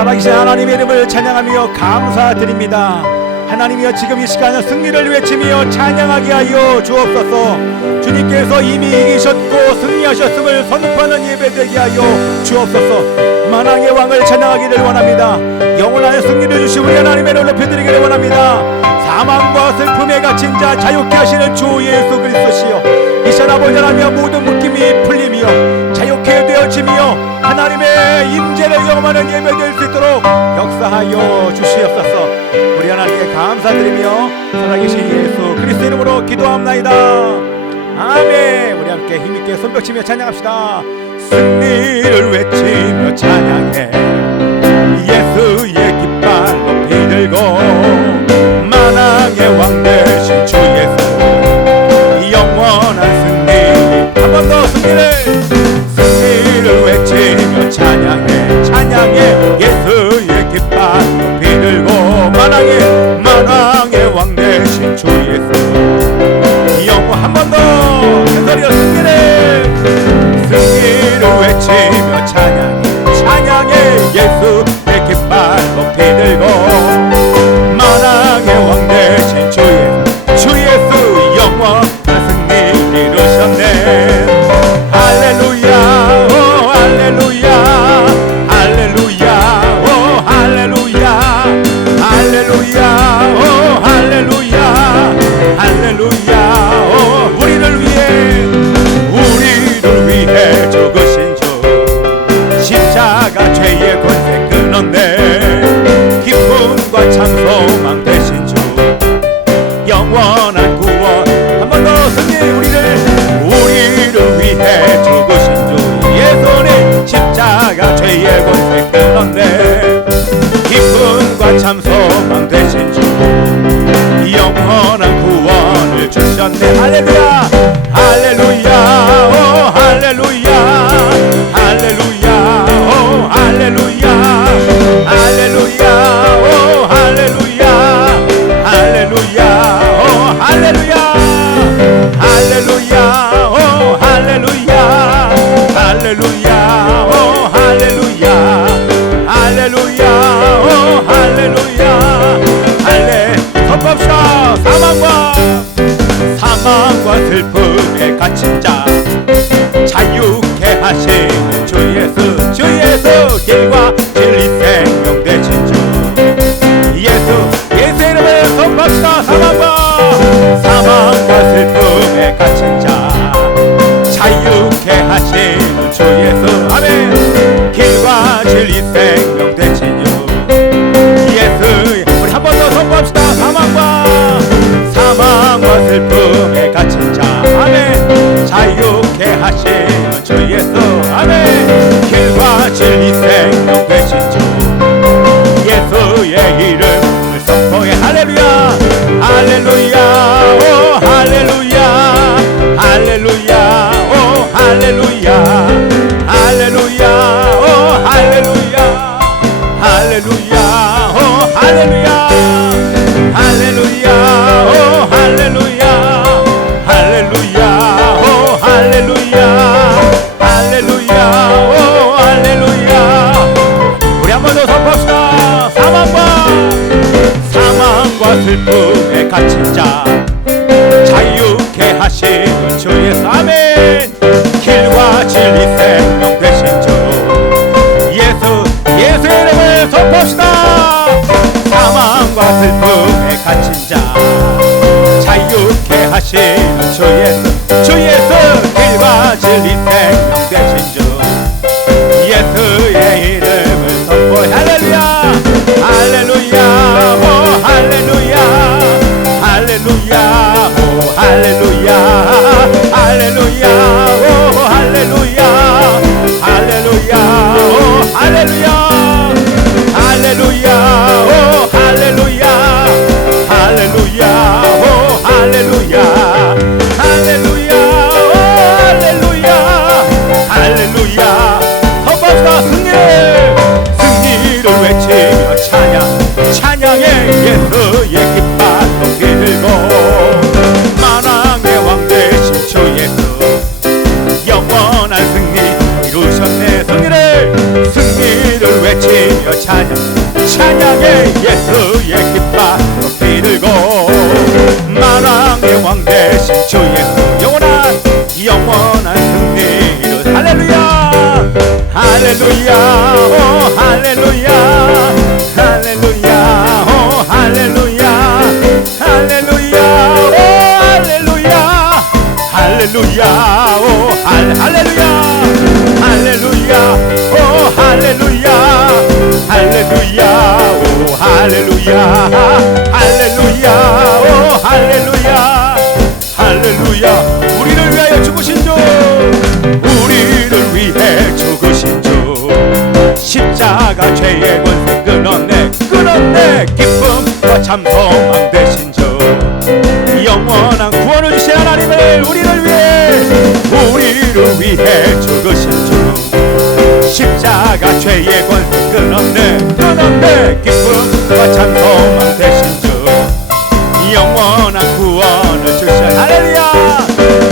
살아계신 하나님의 이름을 찬양하며 감사드립니다. 하나님이여, 지금 이 시간은 승리를 외치며 찬양하게 하여 주옵소서. 주님께서 이미 이기셨고 승리하셨음을 선포하는 예배되게 하여 주옵소서. 만왕의 왕을 찬양하기를 원합니다. 영원한 승리를 주신 우리 하나님의 이름을 높여드리기를 원합니다. 사망과 슬픔에 갇힌 자 자유케 하시는 주 예수 그리스도시여, 이 시간 아버지 하나님의 모든 묶임이 풀리며 자유케 되어지며 하나님의 임재를 경험하는 예배될 수 있도록 역사하여 주시옵소서. 우리 하나님께 감사드리며 살아계신 예수 그리스도 이름으로 기도합나이다. 아멘. 우리 함께 힘있게 손뼉치며 찬양합시다. 승리를 외치며 찬양해 예수의 깃발 높이 들고, 만왕의 왕 되신 주 예수 영원한 승리. 한 번 더 승리를 외치며 찬양해 예수의 깃발 높이 들고, 만왕의 왕 되신 주 예수 영원. 한 번 더 큰소리로 승리를 외치며 찬양해 예수의 깃발 높이 들고, 만왕의 왕 되신 주 예수 영원한 승리 이루셨네. 할렐루야 오 할렐루야 할렐루야 오 할렐루야 할렐루야 오 할렐루야 할렐루야 오. 우리를 위해 죽으신 주, 십자가 죄의 권세 끊었네. 기쁨과 참 소망 되신 주, 영원한 구원. 한 번 더 우리를 위해 죽으신 주 예수님, 십자가 죄의 권세 끊었네. 기쁨과 참 소망 되신 주, 영원한 구원을 주셨네. 할렐루야 할렐루야 오 할렐루야 할렐루야 오 할렐루야 할렐루야 오 할렐루야 할렐루야 오 할렐루야 할렐루야 오 할렐루야 할렐루야 오 할렐루야 할렐루야 오 할렐루야 할레. 선포합시다. 사망과 슬픔에 갇힌 자 자유케 하시는 주 예수 길과 진리 생명 되신 주 예수의 이름을 선포합시다. 사망과 슬픔에 갇힌 자 자유케 하시는 주 예수. 아멘. 길과 진리 생명 되신 주 예수. 우리 한 번 더 선포합시다. 사망과 슬픔에 갇힌 자, 아멘. 자유케 하시는 주 예수, 아멘. 길과 진리 생명 되신 주 예수의 이름을 선포해. 할렐루야 할렐루야 오 할렐루야 할렐루야 오 할렐루야 할렐루야 오 할렐루야 할렐루야 오 할렐루야 할렐루야 오 할렐루야 할렐루야 오 할렐루야 할렐루야 오 할렐루야. 우리 한 번 더 선포합시다. 사망과 슬픔에 갇힌 자 자유케 하시는 주 예수, 아멘. 길과 진리 생명 되신 주 예수의 이름을 선포합시다. 사망과 슬픔에 갇힌 자 자유케 하시는 주 예수 길과 진리 생명 되신 주 예수의 이름을 선포해. 할렐루야 할렐루야 오 할렐루야 할렐루야 오 할렐루야 할렐루야 오 할렐루야 할렐루야 오 할렐루야 할렐루야 오 할렐루야 할렐루야 오 할렐루야 할렐루야 오 할렐루야 할렐루야 오 할렐루야 할렐루야 오 할렐루야 할렐루야 오 할렐루야 할렐루야 오 할렐루야 할렐루야 우리를 위하여 죽으신 주 우리를 위해 죽으신 주 십자가 죄의 권세 끊었네 기쁨과 참 소망 되신 주 영원한 구원을 주신 하나님을 우리를 위해 죽으신 주 십자가 죄의 권세 끊었네 기쁨과 참 소망 되신 주 영원한 구원을 주신 할렐루야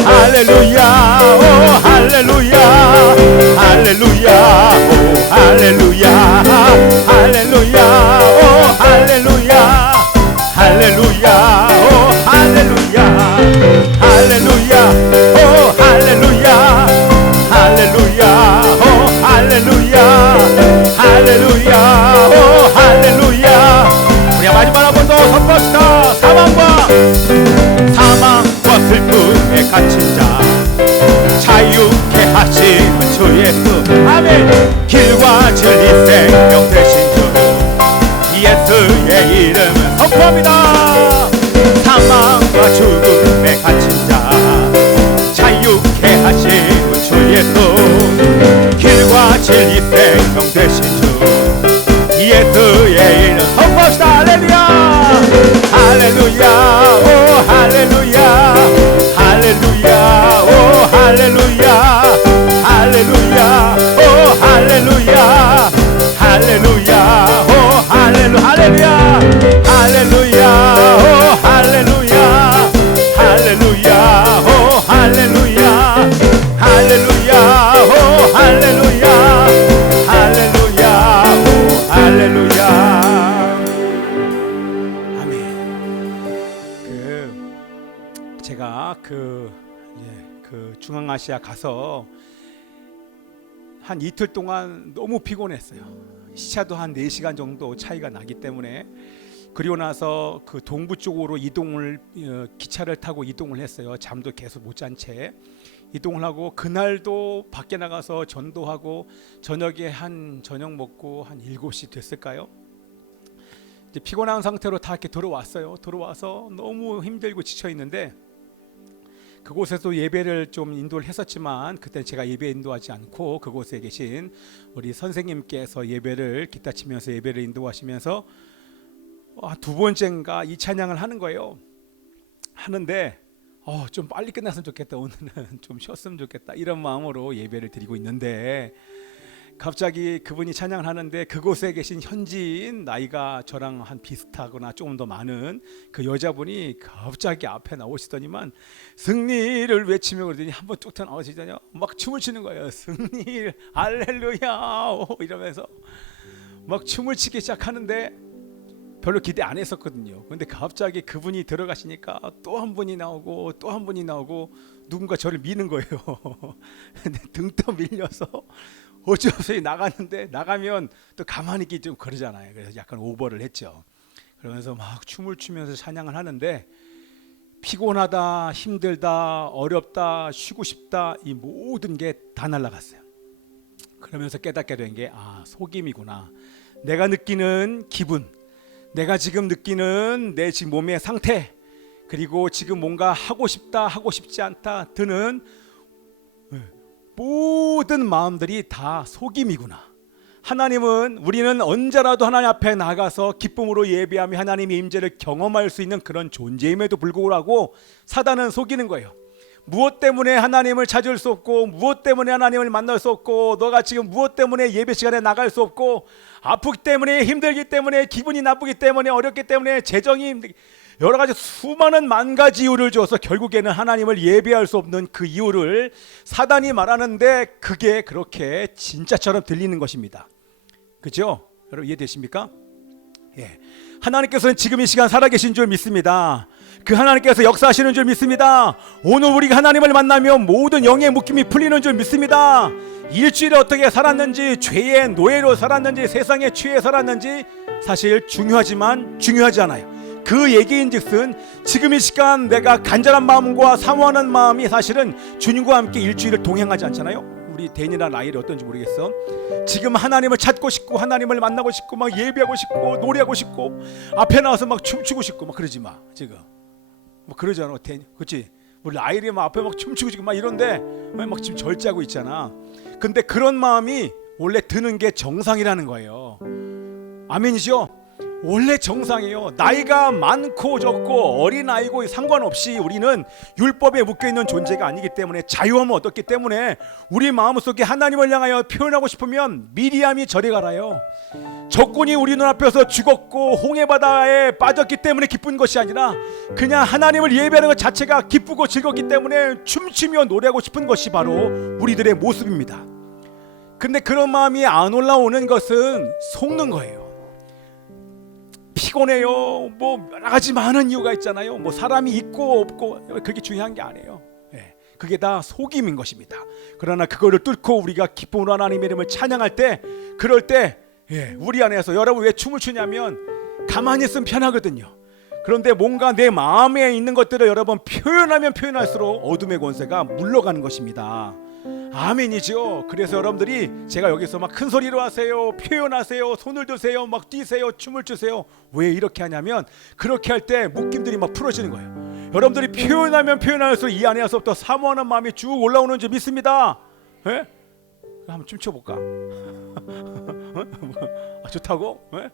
할렐루야 오 할렐루야 할렐루야 오 할렐루야 할렐루야 오 할렐루야 할렐루야 오 할렐루야 할렐루야 오 할렐루야 할렐루야 오 할렐루야 할렐루야 오 할렐루야 우리 마지막 한 번 더 선포합시다 사망과 슬픔에 갇힌 자 자유케 하시는 주 예수 아멘 길과 진리 생명 되신 주 예수의 이름을 선포합니다 사망과 죽음에 갇힌 자 자유케 하시는 주 예수 길과 진리 생명 되신 주 예수의 이름 선포합시다 할렐루야 할렐루야 오 할렐루야 할렐루야 오 할렐루야 할렐루야 오 할렐루야 할렐루야 오 할렐루야 할렐루야 오 할렐루야 할렐루야 오 할렐루야 할렐루야 오 할렐루야 할렐루야 오 할렐루야 제가 그 중앙아시아 가서 한 이틀 동안 너무 피곤했어요. 시차도 한 4시간 정도 차이가 나기 때문에 그리고 나서 그 동부 쪽으로 기차를 타고 이동을 했어요. 잠도 계속 못 잔 채 이동을 하고 그날도 밖에 나가서 전도하고 저녁에 저녁 먹고 한 7시 됐을까요? 이제 피곤한 상태로 다 이렇게 들어왔어요. 들어와서 너무 힘들고 지쳐 있는데 그곳에서 예배를 좀 인도를 했었지만 그때는 제가 예배 인도하지 않고 그곳에 계신 우리 선생님께서 예배를 기타 치면서 예배를 인도하시면서 두 번째인가 이 찬양을 하는 거예요. 하는데 좀 빨리 끝났으면 좋겠다. 오늘은 좀 쉬었으면 좋겠다. 이런 마음으로 예배를 드리고 있는데 갑자기 그분이 찬양을 하는데 그곳에 계신 현지인 나이가 저랑 한 비슷하거나 조금 더 많은 그 여자분이 갑자기 앞에 나오시더니만 승리를 외치며 그러더니 한번 뚝 나오시더니 막 춤을 추는 거예요. 승리 할렐루야 이러면서 막 춤을 추기 시작하는데 별로 기대 안 했었거든요. 근데 갑자기 그분이 들어가시니까 또 한 분이 나오고 또 한 분이 나오고 누군가 저를 미는 거예요. 근데 등 떠 밀려서 어쩔 수 없이 나갔는데 나가면 또 가만히 있기 좀 그러잖아요. 그래서 약간 오버를 했죠. 그러면서 막 춤을 추면서 찬양을 하는데 피곤하다, 힘들다, 어렵다, 쉬고 싶다 이 모든 게 다 날아갔어요. 그러면서 깨닫게 된 게 속임이구나. 내가 느끼는 기분, 내가 지금 느끼는 내 지금 몸의 상태, 그리고 지금 뭔가 하고 싶다, 하고 싶지 않다 드는 모든 마음들이 다 속임이구나. 우리는 언제라도 하나님 앞에 나가서 기쁨으로 예배하며 하나님의 임재를 경험할 수 있는 그런 존재임에도 불구하고 사단은 속이는 거예요. 무엇 때문에 하나님을 찾을 수 없고, 무엇 때문에 하나님을 만날 수 없고, 너가 지금 무엇 때문에 예배 시간에 나갈 수 없고, 아프기 때문에, 힘들기 때문에, 기분이 나쁘기 때문에, 어렵기 때문에, 재정이 여러 가지 수많은 만 가지 이유를 줘서 결국에는 하나님을 예배할 수 없는 그 이유를 사단이 말하는데 그게 그렇게 진짜처럼 들리는 것입니다. 그렇죠? 여러분 이해되십니까? 예. 하나님께서는 지금 이 시간 살아계신 줄 믿습니다. 그 하나님께서 역사하시는 줄 믿습니다. 오늘 우리가 하나님을 만나면 모든 영의 묶임이 풀리는 줄 믿습니다. 일주일에 어떻게 살았는지, 죄의 노예로 살았는지, 세상의 취해 살았는지 사실 중요하지만 중요하지 않아요. 그 얘기인즉슨 지금 이 시간 내가 간절한 마음과 사모하는 마음이 사실은 주님과 함께 일주일을 동행하지 않잖아요. 우리 데니나 라일이 어떤지 모르겠어. 지금 하나님을 찾고 싶고 하나님을 만나고 싶고 막 예배하고 싶고 노래하고 싶고 앞에 나와서 막 춤추고 싶고 막 그러지 마 지금. 뭐 그러잖아 데니, 그렇지? 우리 라일이 막 앞에 막 춤추고 싶고 막 이런데 막 지금 절제하고 있잖아. 근데 그런 마음이 원래 드는 게 정상이라는 거예요. 아멘이죠? 원래 정상이에요. 나이가 많고 적고 어린아이고 상관없이 우리는 율법에 묶여있는 존재가 아니기 때문에 자유함은 얻었기 때문에 우리 마음속에 하나님을 향하여 표현하고 싶으면 미리암이 저리 가라요. 적군이 우리 눈앞에서 죽었고 홍해바다에 빠졌기 때문에 기쁜 것이 아니라 그냥 하나님을 예배하는 것 자체가 기쁘고 즐겁기 때문에 춤추며 노래하고 싶은 것이 바로 우리들의 모습입니다. 근데 그런 마음이 안 올라오는 것은 속는 거예요. 피곤해요. 뭐 여러 가지 많은 이유가 있잖아요. 뭐 사람이 있고 없고 그게 중요한 게 아니에요. 그게 다 속임인 것입니다. 그러나 그거를 뚫고 우리가 기쁨으로 하나님의 이름을 찬양할 때, 그럴 때 우리 안에서, 여러분 왜 춤을 추냐면 가만히 있으면 편하거든요. 그런데 뭔가 내 마음에 있는 것들을 여러분 표현하면 표현할수록 어둠의 권세가 물러가는 것입니다. 아멘이죠. 그래서 여러분들이 제가 여기서 막 큰 소리로 하세요, 표현하세요, 손을 드세요, 막 뛰세요, 춤을 추세요. 왜 이렇게 하냐면 그렇게 할 때 묶임들이 막 풀어지는 거예요. 여러분들이 표현하면 표현할수록 이 안에서부터 사모하는 마음이 쭉 올라오는 줄 믿습니다. 예? 한번 춤춰볼까? 좋다고? 예?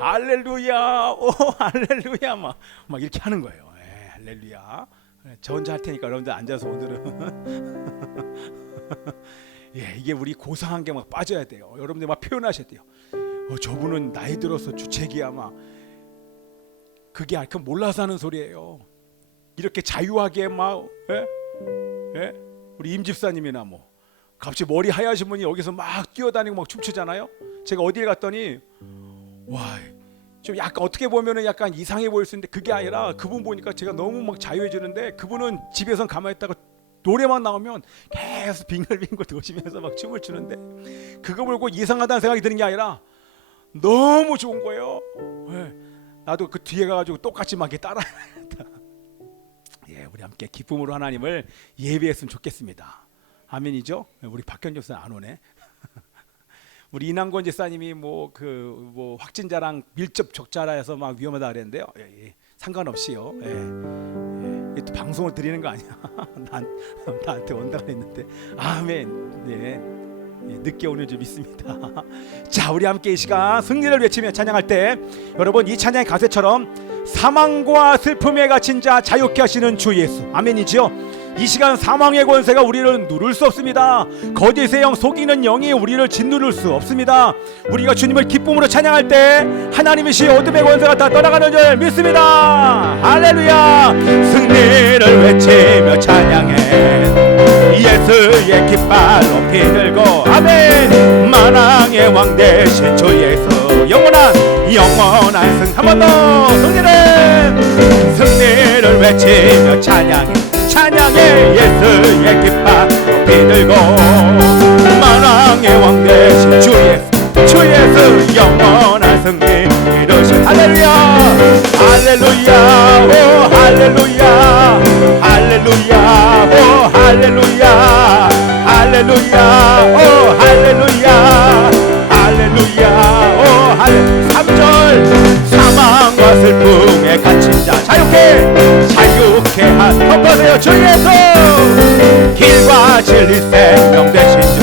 할렐루야, 오 할렐루야, 막 이렇게 하는 거예요. 할렐루야. 저 혼자 할 테니까 여러분들 앉아서 오늘은 이게 우리 고상한 게 막 빠져야 돼요. 여러분들 막 표현하셔야 돼요. 저분은 나이 들어서 주책이야, 막 그게 그건 몰라서 하는 소리예요. 이렇게 자유하게 막 우리 임 집사님이나 뭐 갑자기 머리 하얘신 분이 여기서 막 뛰어다니고 막 춤추잖아요. 제가 어디에 갔더니 와, 좀 약간 어떻게 보면은 약간 이상해 보일 수 있는데 그게 아니라 그분 보니까 제가 너무 막 자유해지는데, 그분은 집에선 가만히 있다가 노래만 나오면 계속 빙글빙글 도시면서 막 춤을 추는데, 그거 보고 이상하다는 생각이 드는 게 아니라 너무 좋은 거예요. 나도 그 뒤에 가가지고 똑같이 막 따라야겠다. 우리 함께 기쁨으로 하나님을 예배했으면 좋겠습니다. 아멘이죠? 우리 박현정 사 안 오네. 우리 이남권 집사님이 뭐 확진자랑 밀접 적자라해서 막 위험하다 그랬는데요. 상관없이요. 또 방송을 드리는 거 아니야? 나한테 온다 그랬는데 아멘. 늦게 오는 줄 믿습니다. 자, 우리 함께 이 시간 승리를 외치며 찬양할 때, 여러분 이 찬양의 가사처럼 사망과 슬픔에 갇힌 자 자유케 하시는 주 예수, 아멘이지요? 이 시간 사망의 권세가 우리를 누를 수 없습니다. 거짓의 영, 속이는 영이 우리를 짓누를 수 없습니다. 우리가 주님을 기쁨으로 찬양할 때 하나님이시 어둠의 권세가 다 떠나가는 줄 믿습니다. 할렐루야. 승리를 외치며 찬양해 예수의 깃발 높이 들고, 아멘. 만왕의 왕 되신 주 예수, 영원한 승. 한 번 더 승리를 외치며 찬양해 예수의 깃발 높이 들고, 만왕의 왕 되신 주 예수 영원한 승리 이루신. 할렐루야 할렐루야 오 할렐루야 할렐루야 오 할렐루야 할렐루야 오 할렐루야 할렐루야 오 할렐루야. 3절 사망과 슬픔에 갇힌 자 자유케 덮어세요. 주 예수 길과 진리 생명 되신 주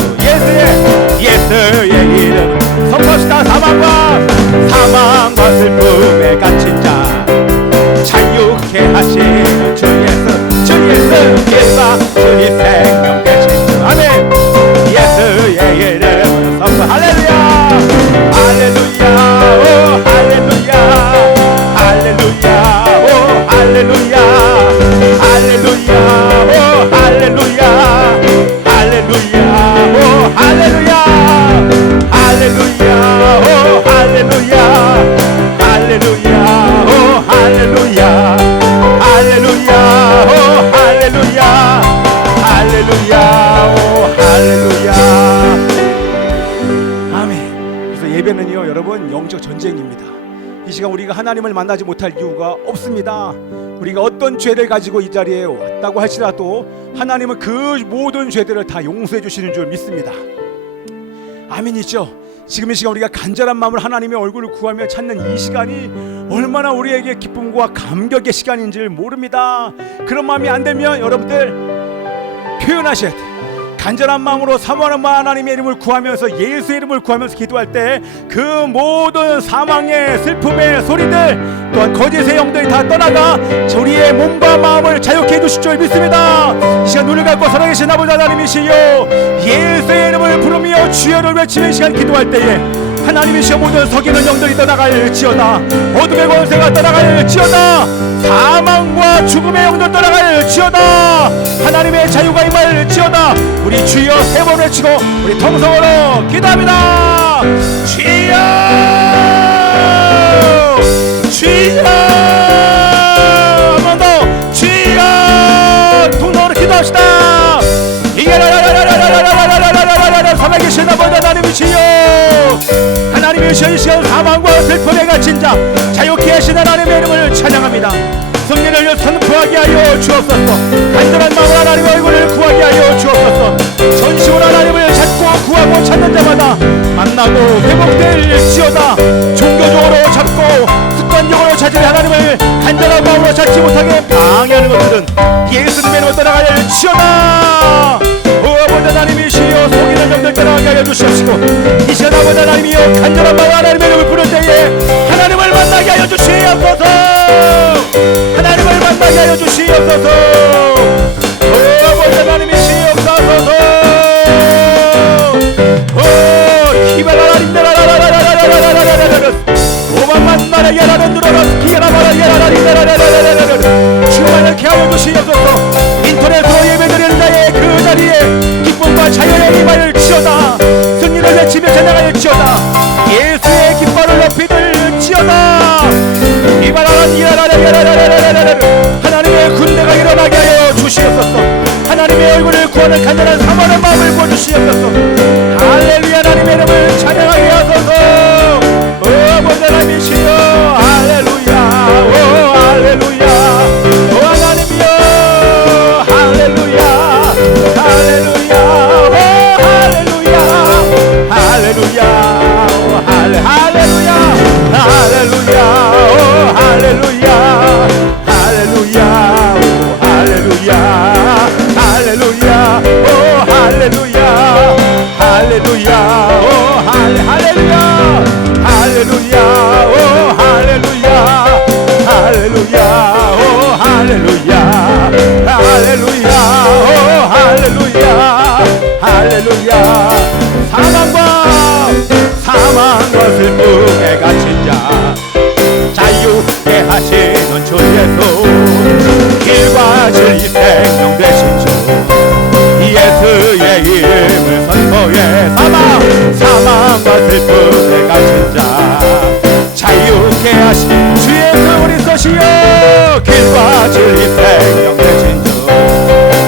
예수의 이름 선포합시다. 사망과 슬픔에 갇힌 자 자유케 하시는 주 예수 길과 진리 생명 되신 주, 아멘. 예수의 이름 선포. 할렐루야 할렐루야 오 할렐루야 할렐루야 오 할렐루야 할렐루야 오 할렐루야 할렐루야 오 할렐루야 할렐루야 오 할렐루야 할렐루야 오 할렐루야 할렐루야 오 할렐루야 할렐루야 오 할렐루야. 아멘. 그래서 예배는요 여러분 영적 전쟁입니다. 이 시간 우리가 하나님을 만나지 못할 이유가 없습니다. 우리가 어떤 죄를 가지고 이 자리에 왔다고 할지라도 하나님은 그 모든 죄들을 다 용서해 주시는 줄 믿습니다. 아멘이죠. 지금 이 시간 우리가 간절한 마음으로 하나님의 얼굴을 구하며 찾는 이 시간이 얼마나 우리에게 기쁨과 감격의 시간인지를 모릅니다. 그런 마음이 안 되면 여러분들 표현하셔야 돼요. 간절한 마음으로 사모하는 하나님의 이름을 구하면서 예수의 이름을 구하면서 기도할 때 그 모든 사망의 슬픔의 소리들 또한 거짓의 영들이 다 떠나가 우리의 몸과 마음을 자유케 해주실 줄 믿습니다. 이 시간 눈을 감고 살아계신 아버지 하나님이시여, 예수의 이름을 부르며 주여를 외치는 시간 기도할 때에 하나님이시여 모든 속이는 영들이 떠나갈지어다. 어둠의 권세가 떠나갈지어다. 사망과 죽음의 영들 떠나갈지어다. 하나님의 자유가 임할지어다. 우리 주여 세 번 외치고 우리 통성으로 기도합니다. 주여 주여, 한 번 더 주여. 통성으로 기도합시다. 살아계신 아버지 하나님이시여, 하나님이시여 이 시간 사망과 슬픔에 갇힌 자 자유케 하신 하나님의 이름을 찬양합니다. 승리를 선포하게 하여 주옵소서. 간절한 마음으로 하나님의 얼굴을 구하게 하여 주옵소서. 전심으로 하나님을 찾고 구하고 찾는 자마다 만나고 회복될지어다. 종교적으로 잡고 습관적으로 찾을 하나님을 간절한 마음으로 찾지 못하게 방해하는 것들은 예수님의 이름으로 떠나갈지어다. 아버지 하나님이시여 속이는 영들 떠나가게 하여 주시옵시고, 이 시간 아버지 하나님이여 간절한 마음으로 하나님의 이름을 부를 때에 하나님을 만나게 하여 주시옵소서. 하나님을 만나게 하여 주시옵소서. 아버지 하나님이시옵소서. 오만만 나라 야라는 누라라 기야라마라 야라라리라라라라라라라 주만을 케하여 주시옵소서. 인터넷으로 예배드리는 자의 그 자리에 기쁨과 자유의 임할지어다. 승리를 외치며 찬양할지어다. 예수의 깃발을 높이 들지어다. 이바라란 야라라라라라라라라 하나님의 군대가 일어나게 하여 주시옵소서. 하나님의 얼굴을 구하는 간절한 사모하는 마음을 보여주시옵소서. 할렐루야. 하나님의 이름을 찬양하게 하소서. 아버지 하나님이시여 할렐루야. 오 할렐루야. 오 하나님이여 할렐루야. 할렐루야. 오 할렐루야. 할렐루야. 오 할렐루야. 할렐루야. 오 할렐루야. 할렐루야. 오 할렐루야. 할렐루야. 오 할렐루야. 할렐루야. 오 할렐루야. 할렐루야. 오 할렐루야. 할렐루야. 오 할렐루야. 할렐루야. 오 할렐루야. 할렐루야. 사망과 슬픔에 갇힌 자 자유케 하시는 주 예수, 길과 진리 생명 되신 주 예수의 이름을 선포해 사망과 슬픔에 갇힌 자 자유케 하신 주 예수 그리스도시여, 길과 진리 생명 되신 주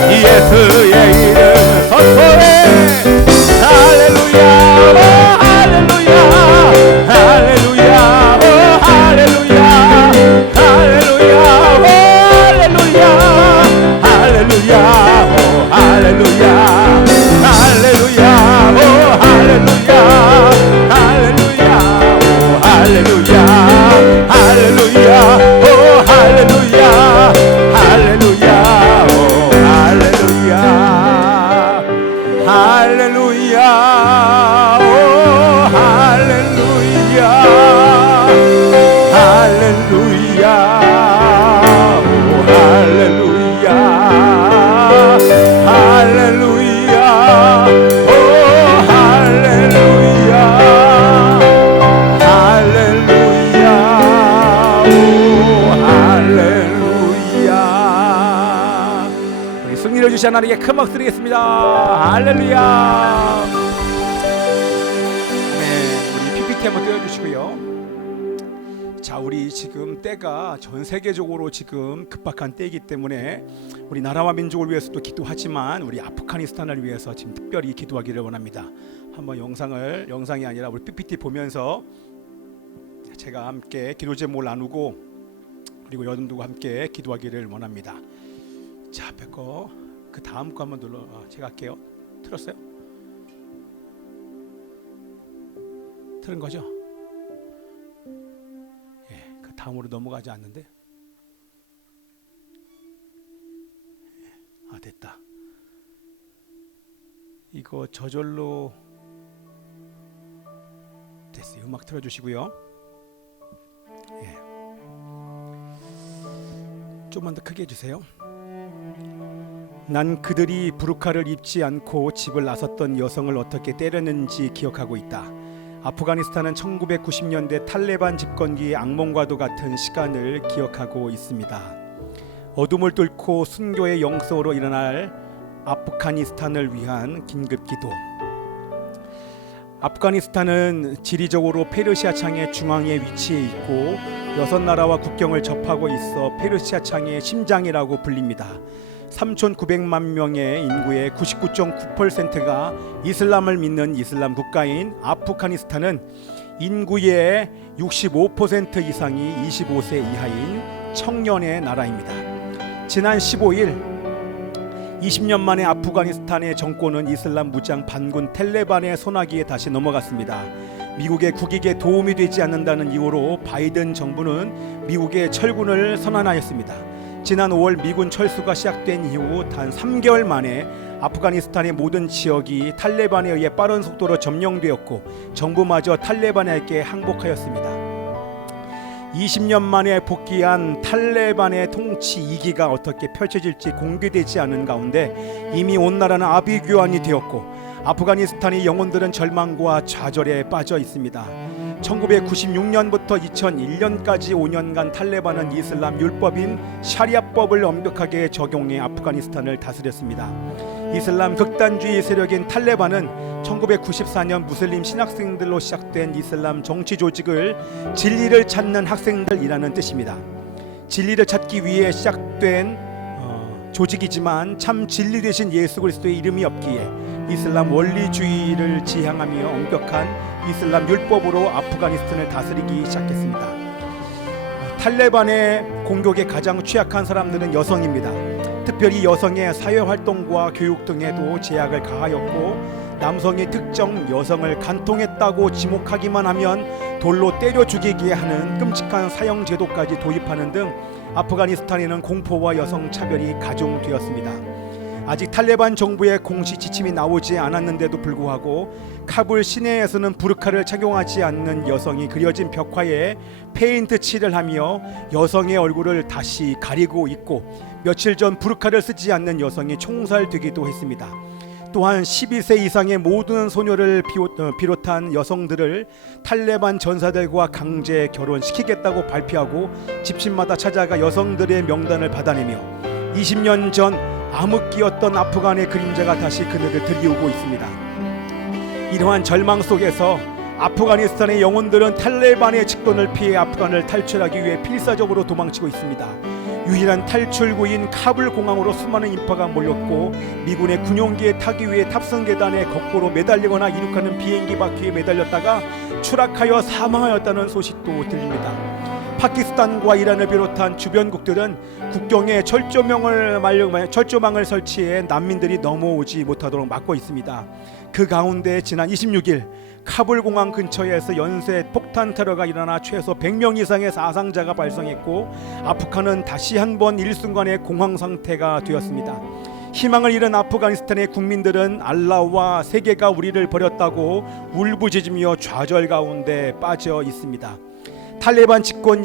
예수의 이름을 선포해 할렐루야. 오 할렐루야. 할렐루야. 오 할렐루야. 할렐루야. 오 할렐루야. 할렐루야. 오 할렐루야. 할렐루야. 오 할렐루야. 할렐루야. 오 할렐루야. 할렐루야. 오 할렐루야. 할렐루야. 오 할렐루야. 할렐루야. 오 할렐루야. 할렐루야. 오 할렐루야. 할렐루야. 오 할렐루야. 할렐루야. 오 할렐루야. 우리 승리를 주신 하나님께 큰 박수 드리겠습니다. 할렐루야. 네, 우리 PPT 한번 띄워주시고요. 자, 우리 지금 때가 전 세계적으로 지금 급박한 때이기 때문에 우리 나라와 민족을 위해서도 기도하지만 우리 아프가니스탄을 위해서 지금 특별히 기도하기를 원합니다. 한번 영상이 아니라 우리 PPT 보면서 제가 함께 기도 제목을 나누고 그리고 여러분들과 함께 기도하기를 원합니다. 자, 앞에 거 그 다음 거 한번 눌러. 제가 할게요. 틀었어요? 틀은 거죠? 예, 그 다음으로 넘어가지 않는데. 아, 됐다. 이거 저절로 됐어요. 음악 틀어주시고요. 예. 좀만 더 크게 해주세요. 난 그들이 부르카를 입지 않고 집을 나섰던 여성을 어떻게 때렸는지 기억하고 있다. 아프가니스탄은 1990년대 탈레반 집권기의 악몽과도 같은 시간을 기억하고 있습니다. 어둠을 뚫고 순교의 영성으로 일어날 아프가니스탄을 위한 긴급 기도. 아프가니스탄은 지리적으로 페르시아 창의 중앙에 위치해 있고 6나라와 국경을 접하고 있어 페르시아 창의 심장이라고 불립니다. 3,900만 명의 인구의 99.9%가 이슬람을 믿는 이슬람 국가인 아프가니스탄은 인구의 65% 이상이 25세 이하인 청년의 나라입니다. 지난 15일 20년 만에 아프가니스탄의 정권은 이슬람 무장 반군 탈레반의 손아귀에 다시 넘어갔습니다. 미국의 국익에 도움이 되지 않는다는 이유로 바이든 정부는 미국의 철군을 선언하였습니다. 지난 5월 미군 철수가 시작된 이후 단 3개월 만에 아프가니스탄의 모든 지역이 탈레반에 의해 빠른 속도로 점령되었고 정부마저 탈레반에게 항복하였습니다. 20년 만에 복귀한 탈레반의 통치 2기가 어떻게 펼쳐질지 공개되지 않은 가운데 이미 온 나라는 아비규환이 되었고 아프가니스탄의 영혼들은 절망과 좌절에 빠져 있습니다. 1996년부터 2001년까지 5년간 탈레반은 이슬람 율법인 샤리아법을 엄격하게 적용해 아프가니스탄을 다스렸습니다. 이슬람 극단주의 세력인 탈레반은 1994년 무슬림 신학생들로 시작된 이슬람 정치 조직을 진리를 찾는 학생들이라는 뜻입니다. 진리를 찾기 위해 시작된 조직이지만 참 진리 되신 예수 그리스도의 이름이 없기에 이슬람 원리주의를 지향하며 엄격한 이슬람 율법으로 아프가니스탄을 다스리기 시작했습니다. 탈레반의 공격에 가장 취약한 사람들은 여성입니다. 특별히 여성의 사회활동과 교육 등에도 제약을 가하였고 남성이 특정 여성을 간통했다고 지목하기만 하면 돌로 때려 죽이게 하는 끔찍한 사형 제도까지 도입하는 등 아프가니스탄에는 공포와 여성 차별이 가중되었습니다. 아직 탈레반 정부의 공식 지침이 나오지 않았는데도 불구하고 카불 시내에서는 부르카를 착용하지 않는 여성이 그려진 벽화에 페인트 칠을 하며 여성의 얼굴을 다시 가리고 있고 며칠 전 부르카를 쓰지 않는 여성이 총살되기도 했습니다. 또한 12세 이상의 모든 소녀를 비롯한 여성들을 탈레반 전사들과 강제 결혼시키겠다고 발표하고 집집마다 찾아가 여성들의 명단을 받아내며 20년 전 암흑기였던 아프간의 그림자가 다시 그들을 들이오고 있습니다. 이러한 절망 속에서 아프가니스탄의 영혼들은 탈레반의 집권을 피해 아프간을 탈출하기 위해 필사적으로 도망치고 있습니다. 유일한 탈출구인 카불 공항으로 수많은 인파가 몰렸고 미군의 군용기에 타기 위해 탑승 계단에 거꾸로 매달리거나 이륙하는 비행기 바퀴에 매달렸다가 추락하여 사망하였다는 소식도 들립니다. 파키스탄과 이란을 비롯한 주변국들은 국경에 철조망을 설치해 난민들이 넘어오지 못하도록 막고 있습니다. 그 가운데 지난 26일 카불 공항 근처에서 연쇄 폭탄 테러가 일어나 최소 100명 이상의 사상자가 발생했고 아프간은 다시 한번 일순간의 공황 상태가 되었습니다. 희망을 잃은 아프가니스탄의 국민들은 알라와 세계가 우리를 버렸다고 울부짖으며 좌절 가운데 빠져 있습니다. 탈레반 집권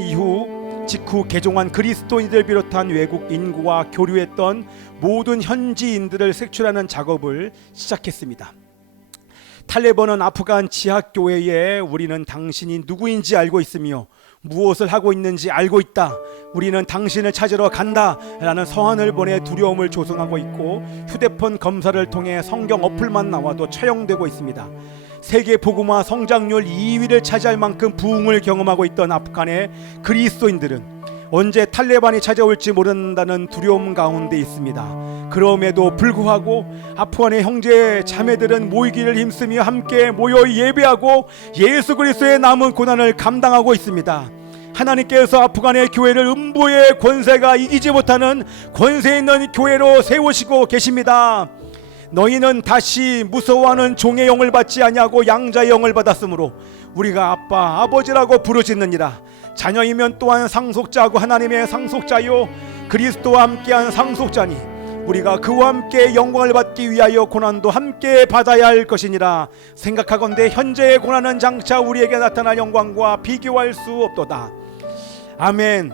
직후 개종한 그리스도인들 비롯한 외국 인구와 교류했던 모든 현지인들을 색출하는 작업을 시작했습니다. 탈레반은 아프간 지하교회에 우리는 당신이 누구인지 알고 있으며 무엇을 하고 있는지 알고 있다. 우리는 당신을 찾으러 간다. 라는 서한을 보내 두려움을 조성하고 있고 휴대폰 검사를 통해 성경 어플만 나와도 처형되고 있습니다. 세계 복음화 성장률 2위를 차지할 만큼 부흥을 경험하고 있던 아프간의 그리스도인들은 언제 탈레반이 찾아올지 모른다는 두려움 가운데 있습니다. 그럼에도 불구하고 아프간의 형제 자매들은 모이기를 힘쓰며 함께 모여 예배하고 예수 그리스도의 남은 고난을 감당하고 있습니다. 하나님께서 아프간의 교회를 음부의 권세가 이기지 못하는 권세 있는 교회로 세우시고 계십니다. 너희는 다시 무서워하는 종의 영을 받지 아니하고 양자의 영을 받았으므로 우리가 아빠 아버지라고 부르짖느니라. 자녀이면 또한 상속자고 하나님의 상속자요 그리스도와 함께한 상속자니 우리가 그와 함께 영광을 받기 위하여 고난도 함께 받아야 할 것이니라. 생각하건대 현재의 고난은 장차 우리에게 나타날 영광과 비교할 수 없도다. 아멘.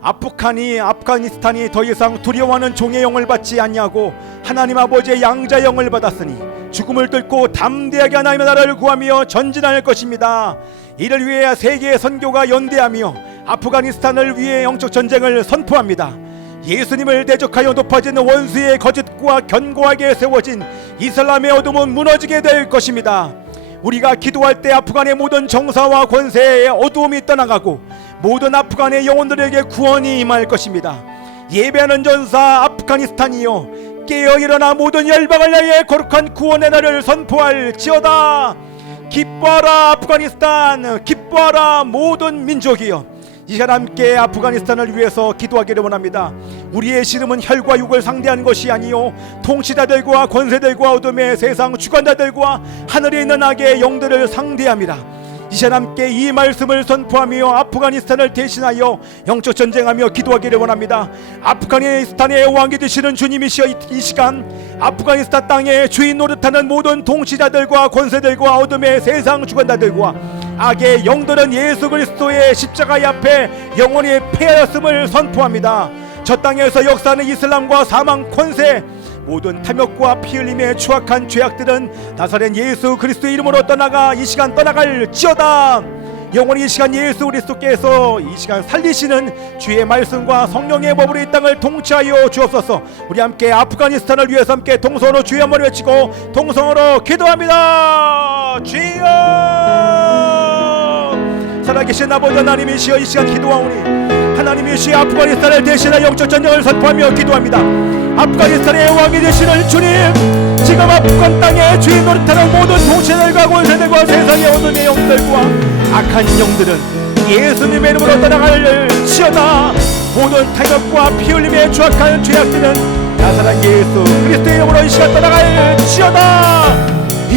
아프가니스탄이 더 이상 두려워하는 종의 영을 받지 아니하고 하나님 아버지의 양자 영을 받았으니 죽음을 뚫고 담대하게 하나님의 나라를 구하며 전진할 것입니다. 이를 위해 세계의 선교가 연대하며 아프가니스탄을 위해 영적 전쟁을 선포합니다. 예수님을 대적하여 높아지는 원수의 거짓과 견고하게 세워진 이슬람의 어둠은 무너지게 될 것입니다. 우리가 기도할 때 아프간의 모든 정사와 권세의 어두움이 떠나가고 모든 아프간의 영혼들에게 구원이 임할 것입니다. 예배하는 전사 아프가니스탄이여 깨어 일어나 모든 열방을 향해 거룩한 구원의 날을 선포할지어다. 기뻐하라 아프가니스탄, 기뻐하라 모든 민족이여. 이 시간 함께 아프가니스탄을 위해서 기도하기를 원합니다. 우리의 씨름은 혈과 육을 상대하는 것이 아니요 통치자들과 권세들과 어둠의 세상 주관자들과 하늘에 있는 악의 영들을 상대함이라. 이 시간 함께 이 말씀을 선포하며 아프가니스탄을 대신하여 영적 전쟁하며 기도하기를 원합니다. 아프가니스탄의 왕이 되시는 주님이시여 이 시간 아프가니스탄 땅에 주인 노릇하는 모든 통치자들과 권세들과 어둠의 세상 주관자들과 악의 영들은 예수 그리스도의 십자가의 앞에 영원히 패하였음을 선포합니다. 저 땅에서 역사하는 이슬람과 사망 권세 모든 탐욕과 피흘림의 추악한 죄악들은 나사렛 예수 그리스도의 이름으로 떠나가 이 시간 떠나갈지어다. 영원히 이 시간 예수 그리스도께서 이 시간 살리시는 주의 말씀과 성령의 법으로 이 땅을 통치하여 주옵소서. 우리 함께 아프가니스탄을 위해서 함께 동성으로 주여 한번 외치고 동성으로 기도합니다. 주여 살아계신 아버지 하나님이시여 이 시간 기도하오니 하나님이시여 아프가니스탄을 대신하여 영적 전쟁을 선포하며 기도합니다. 아프가니스탄의 왕이 되시는 주님, 지금 아프간 땅에 주인 노릇하는 모든 통치자들과 권세들과 세상의 어둠의 영들과 악한 영들은 예수님의 이름으로 떠나갈지어다. 모든 타격과 피흘림의 추악한 죄악들은 나사렛 예수 그리스도의 이름으로 이 시간 떠나갈지어다.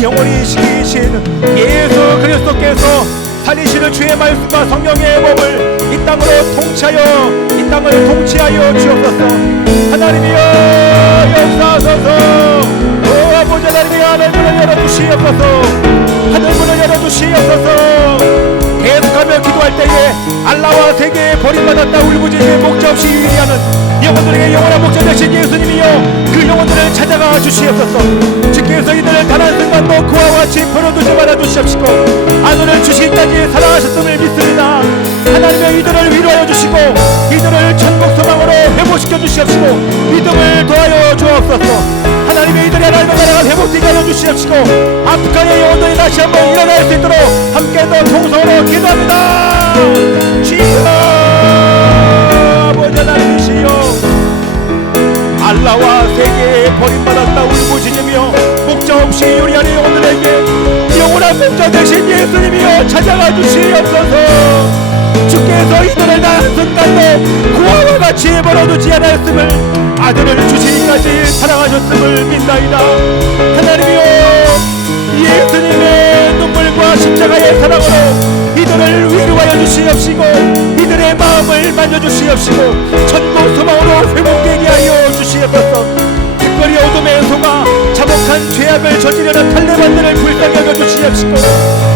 영원히 시기신 예수 그리스도께서 살리시는 주의 말씀과 성령의 법을 이 땅으로 통치하여 주옵소서. 하나님이여 역사하소서. 오 아버지 하나님이여 하늘문을 열어주시옵소서. 하늘문을 열어주시옵소서. 계속하며 기도할 때에 알라와 세계에 버림받았다 울부짖는 목자 없이 유리하는 영혼들에게 영원한 목자 되신 예수님이여 그 영혼들을 찾아가 주시옵소서. 주께서 이들을 단 한 순간도 그와 같이 버려두지 말아 주시옵시고 아들을 주시기까지 사랑하셨음을 믿습니다. 하나님의 이들을 위로하여 주시고 이들을 천국 소망으로 회복시켜 주시옵시고 믿음을 더하여 주옵소서. 하나님의 이들이 하나님의 나라가 회복되게 하여 주시옵시고 아프간의 영혼들이 다시 한번 일어날 수 있도록 함께 더 동성으로 기도합니다. 주여 아버지 하나님이시여 알라와 세계에 버림받았다 울부짖으며 목자 없이 요리하는 영혼들에게 영원한 목자 되신 예수님이여 찾아가 주시옵소서. 주께서 이들을 단 한순간도 그와 같이 벌어두지 않았음을 아들을 주시기까지 사랑하셨음을 믿나이다. 하나님이여 예수님의 눈물과 십자가의 사랑으로 이들을 위로하여 주시옵시고 이들의 마음을 만져주시옵시고 천국 소망으로 회복되게 하여 주시옵소서. 특별히 어둠의 소가 자복한 죄악을 저지르는 탈레반들을 불쌍히 하여 주시옵시고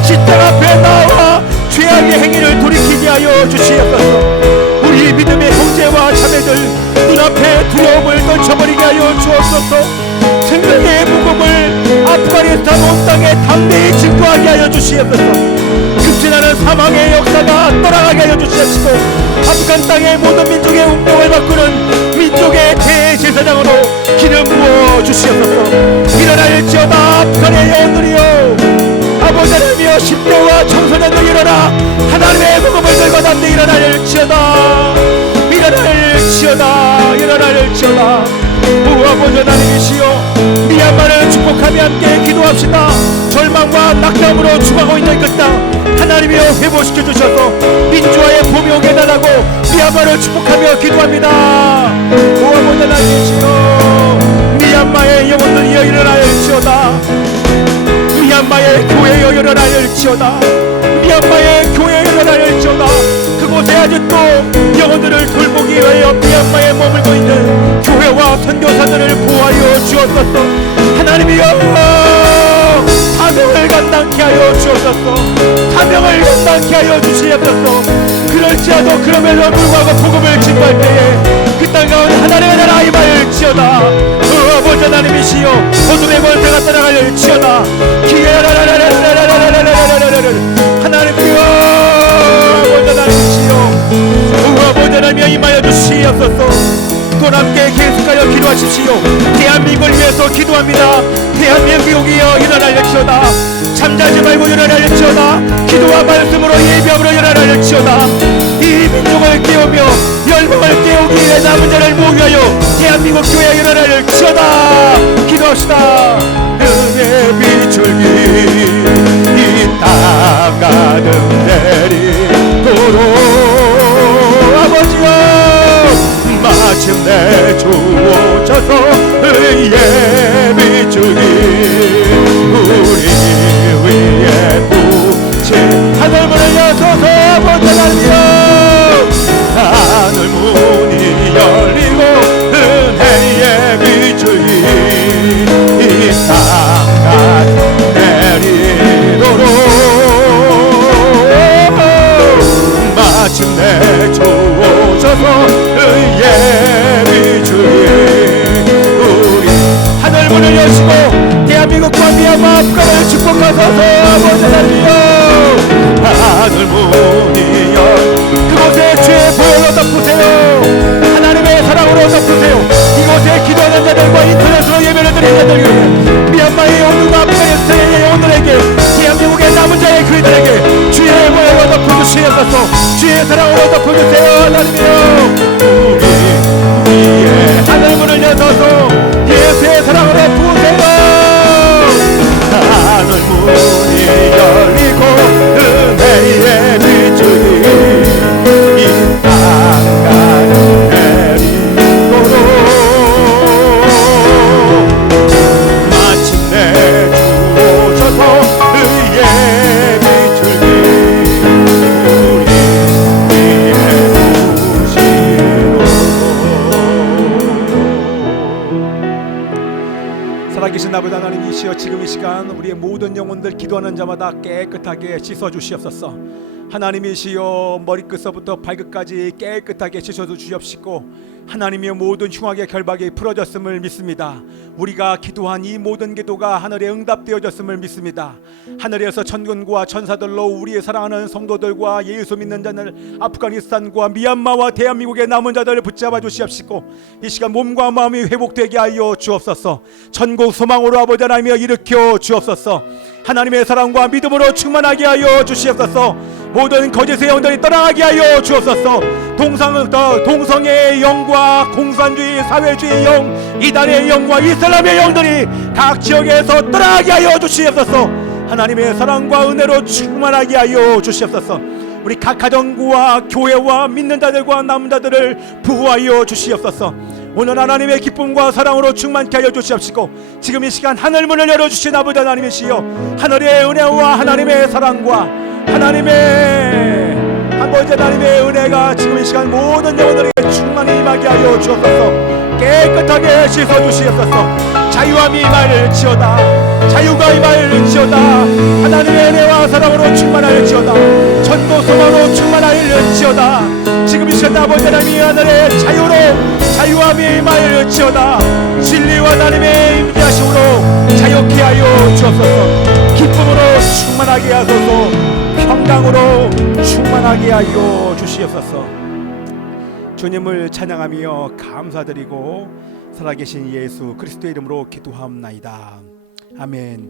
십자가 앞에 나와 죄악의 행위를 돌이키게 하여 주시옵소서. 우리 믿음의 형제와 자매들 눈앞에 두려움을 떨쳐버리게 하여 주옵소서. 생명의 복음을 아프가니스탄 온 땅에 담대히 증거하게 하여 주시옵소서. 급진하는 사망의 역사가 떠나가게 하여 주시옵시고 아프간 땅의 모든 민족의 운명을 바꾸는 민족의 대제사장으로 기름 부어 주시옵소서. 일어날지어다 아프간의 영혼들이여 아버지 하나님이여 10대와 청소년들 일어나 하나님의 복음을 들고 가운데 일어날지어다. 일어날지어다. 일어날지어다. 오 아버지 하나님이시여, 미얀마를 축복하며 함께 기도합시다. 절망과 낙담으로 죽어가고 있는 그 땅 하나님이여 회복시켜 주셔서 민주화의 봄이 오게 해달라고 미얀마를 축복하며 기도합니다. 오 아버지 하나님이시여, 미얀마의 영혼들이여 일어날지어다. 미얀마의 교회여 일어날지어다. 미얀마의 교회여 일어날지어다. 그곳에 아직도 영혼들을 돌보기 위하여 미얀마에 머물고 있는 교회와 선교사들을 보호하여 주옵소서. 하나님이여 사명을 감당케 하여 주옵소서. 사명을 감당케 하여 주시옵소서. 그럴지라도 그럼에도 불구하고 복음을 증거할 때에 그 땅 가운데 하나님의 나라 임할지어다. 아버지 하나님이시여, 어둠의 권세가 떠나갈지어다. 하나님이여 아버지 하나님이시여, 아버지 하나님이여 임하여 주시옵소서. 또 함께 계속하여 기도하십시오. 대한민국을 위해서 기도합니다. 대한민국이여 일어날지어다. 잠자지 말고 일어날지어다. 기도와 말씀으로 예배함으로 일어날지어다. 이 민족을 깨우며 열방을 깨우기 위해 남은 자를 모으하여 대한민국 교회에 일어날지어다. 기도합시다. 은혜 비출기 이 땅 가득 내리도록 아버지여 마침내 주오셔서 의의 비추기 우리 위에 부친 하늘문을 여서서 아버지 하나님이여, 하늘문이 열리고 은혜의 비추기 이 땅까지 내리도록 마침내 주오셔서 의의 비추기 우리 하늘문을 여시고 대한민국과 미얀마 아프간을 축복하소서. 아버지 하나님이여, 하늘문이 열 그곳에 죄의 보혈로 덮으세요. 하나님의 사랑으로 덮으세요. 이곳에 기도하는 자들과 인터넷으로 예배를 드리는 자들 위해 미얀마의 영혼들과 아프가니스탄의 영혼들에게 대한민국의 남은 자의 그들에게 주의 보혈로 덮어주시옵소서. 주의 사랑으로 덮어주세요. 하나님이여, 우리 위에 하늘문을 여셔서 예수의 사랑으로 부으세요. 하늘문이 열리고 은혜의 비추기 이 땅까지 내리도록 마침내 주오셔서 의의 비추기 우리 위에 부으시도록. 살아계신 아버지 하나님이시여, 지금 이 시간 우리의 모든 영혼들 기도하는 자마다 깨끗하게 씻어주시옵소서. 하나님이시여, 머리끝서부터 발끝까지 깨끗하게 씻어서 주시옵시고 하나님의 모든 흉악의 결박이 풀어졌음을 믿습니다. 우리가 기도한 이 모든 기도가 하늘에 응답되어졌음을 믿습니다. 하늘에서 천군과 천사들로 우리의 사랑하는 성도들과 예수 믿는 자들 아프가니스탄과 미얀마와 대한민국의 남은 자들을 붙잡아 주시옵시고 이 시간 몸과 마음이 회복되게 하여 주옵소서. 천국 소망으로 아버지 하나님이여 일으켜 주옵소서. 하나님의 사랑과 믿음으로 충만하게 하여 주시옵소서. 모든 거짓의 영들이 떠나가게 하여 주옵소서. 동성애의 영과 공산주의 사회주의 영, 이단의 영과 이슬람의 영들이 각 지역에서 떠나가게 하여 주시옵소서. 하나님의 사랑과 은혜로 충만하게 하여 주시옵소서. 우리 각 가정과 교회와 믿는 자들과 남은 자들을 보호하여 주시옵소서. 오늘 하나님의 기쁨과 사랑으로 충만케 하여 주시옵시고 지금 이 시간 하늘문을 열어주신 아버지 하나님이시여, 하늘의 은혜와 하나님의 사랑과 하나님의 아버지 하나님의 은혜가 지금 이 시간 모든 영혼들에게 충만히 임하게 하여 주옵소서. 깨끗하게 씻어주시옵소서. 자유함이 임할지어다. 자유가 임할지어다. 하나님의 은혜와 사랑으로 충만할지어다. 전도 소망으로 충만할지어다. 지금 이 시간 아버지 하나님의 하늘의 자유로 자유함이 임할지어다. 진리와 하나님의 임재하심으로 자유케 하여 주옵소서. 기쁨으로 충만하게 하소서. 평강으로 충만하게 하여 주시옵소서. 주님을 찬양하며 감사드리고 살아계신 예수 그리스도의 이름으로 기도하옵나이다. 아멘.